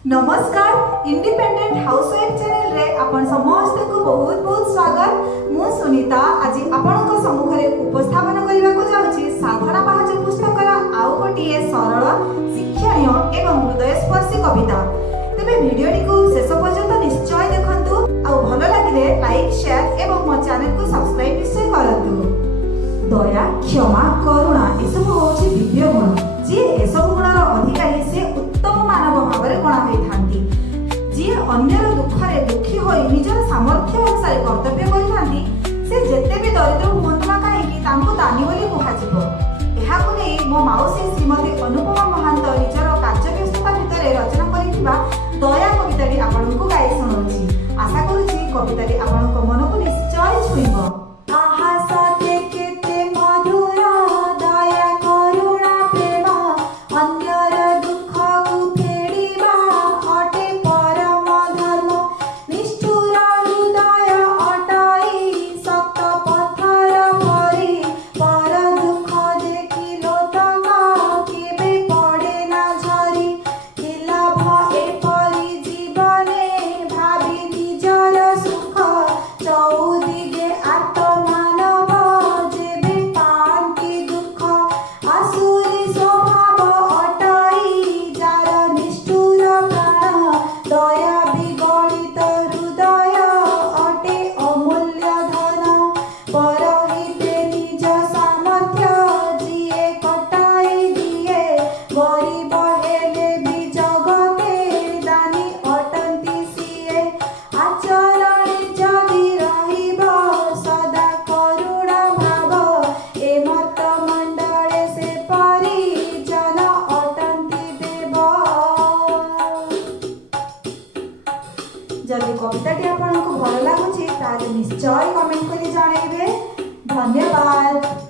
नमस्कार independent housewife channel रे आपण समस्त को बहुत बहुत स्वागत। मु सुनीता आज आपनक सम्मुख रे उपस्थापन करबा को जाउची साधना पाहज पुस्तकर आउ गोटिए सरल शिक्षणीय एवं हृदयस्पर्शी कविता। तेबे वीडियोटी को शेष पर्यंत निश्चय देखंतु आ भलो लागिले लाइक शेयर एवं मो चैनल को सब्सक्राइब निश्चय करंतु। दया क्षमा करुणा एसबु होची दिव्य गुण। जे एसबु गुणर अधिकारी से उत्तम मानव भाव गणा होइथांती। जे अन्यर दुखरे दुखी होई निजर सामर्थ्य अनुसार कर्तव्य करिथांती से जेते भी दरिद्र हुअंतुना काहेकि तांको दानी बोली कुहाजिबो। एहाकु नै मो माउसी श्रीमती अनुपमा महांत निजर कार्य व्यस्तता भितरे रचना करिथिबा दया कविताटी आपनकु गाई सुनाउछि। आशा करूछि कविताटी आपनक मनकु निश्चय छुइबो। जदि कविताटी आपको भल लगुच निश्चय कमेंट कर जन। धन्यवाद।